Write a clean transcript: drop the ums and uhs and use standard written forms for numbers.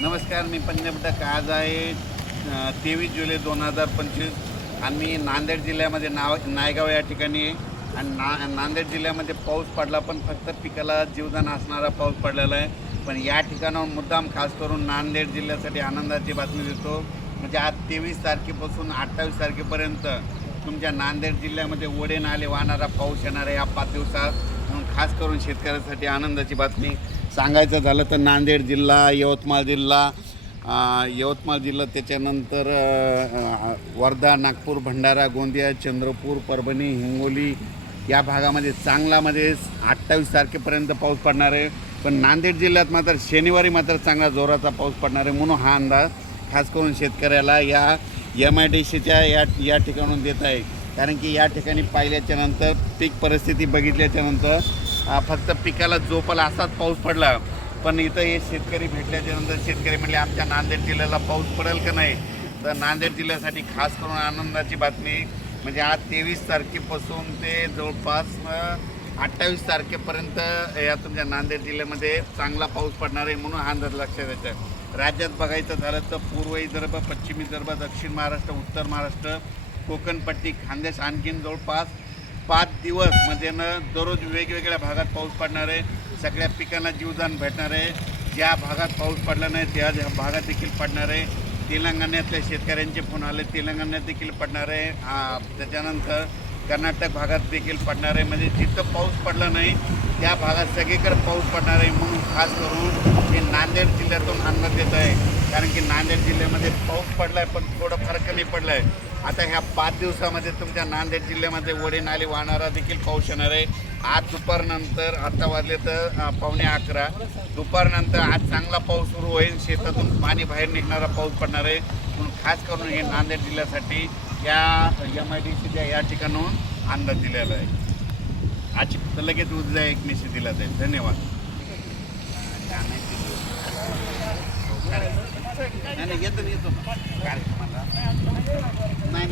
नमस्कार, मी पंजाबटक. आज आहे 23 जुलै 2025 आणि नांदेड जिल्ह्यामध्ये नायगाव या ठिकाणी आहे. आणि नांदेड जिल्ह्यामध्ये पाऊस पडला, पण फक्त पिकाला जीवदान असणारा पाऊस पडलेला आहे. पण या ठिकाणाहून मुद्दाम खास करून नांदेड जिल्ह्यासाठी आनंदाची बातमी देतो. म्हणजे आज 23 तारखेपासून 28 तारखेपर्यंत तुमच्या नांदेड जिल्ह्यामध्ये ओढे नाले वाहणारा पाऊस येणार आहे या 5 दिवसात. म्हणून खास करून शेतकऱ्यांसाठी आनंदाची बातमी सांगायचं झालं तर नांदेड जिल्हा, यवतमाळ जिल्हा, त्याच्यानंतर वर्धा, नागपूर, भंडारा, गोंदिया, चंद्रपूर, परभणी, हिंगोली या भागामध्ये चांगलामध्ये 28 तारखेपर्यंत पाऊस पडणार आहे. पण नांदेड जिल्ह्यात मात्र शनिवारी मात्र चांगला जोराचा पाऊस पडणार आहे. म्हणून हा अंदाज खास करून शेतकऱ्याला या MIDCच्या या ठिकाणून देत आहे. कारण की या ठिकाणी पाहिल्याच्यानंतर पीक परिस्थिती बघितल्याच्यानंतर फक्त पिकाला जोपाला असाच पाऊस पडला. पण इथं हे शेतकरी भेटल्याच्यानंतर शेतकरी म्हणले आमच्या नांदेड जिल्ह्याला पाऊस पडेल का नाही. तर नांदेड जिल्ह्यासाठी खास करून आनंदाची बातमी म्हणजे आज 23 तारखेपासून ते जवळपास 28 तारखेपर्यंत या तुमच्या नांदेड जिल्ह्यामध्ये चांगला पाऊस पडणार आहे. म्हणून हा अंदाज लक्षात येतं. राज्यात बघायचं झालं तर पूर्व विदर्भ, पश्चिम विदर्भ, दक्षिण महाराष्ट्र, उत्तर महाराष्ट्र, कोकणपट्टी, खानदेश आणखीन जवळपास 5 दिवस म्हणजे दररोज वेगवेगळ्या भागात पाऊस पडणार आहे. सगळ्या पिकांना जीवदान भेटणार आहे. ज्या भागात पाऊस पडला नाही त्या भागात देखील पडणार आहे. तेलंगणातल्या शेतकऱ्यांचे फोन आले, तेलंगणात देखील पडणार आहे. त्याच्यानंतर कर्नाटक भागात देखील पडणार आहे. म्हणजे जिथं पाऊस पडला नाही त्या भागात सगळीकडे पाऊस पडणार आहे. म्हणून खास करून हे नांदेड जिल्ह्यातून अंदाज देत आहे. कारण की नांदेड जिल्ह्यामध्ये पाऊस पडला आहे, पण थोडं फार कमी पडला आहे. आता ह्या 5 दिवसामध्ये तुमच्या नांदेड जिल्ह्यामध्ये ओढे नाले वाहणारा देखील पाऊस येणार आहे. आज दुपारनंतर, आता वाजले तर 11:15, दुपारनंतर आज चांगला पाऊस सुरू होईल. शेतातून पाणी बाहेर निघणारा पाऊस पडणार आहे. म्हणून खास करून हे नांदेड जिल्ह्यासाठी या MIDCच्या या ठिकाणून अंदाज दिलेला आहे. आज लगेच उद्या एक मेसेज दिला जाईल. धन्यवाद. नाही येतो कार्यक्रमाला नाही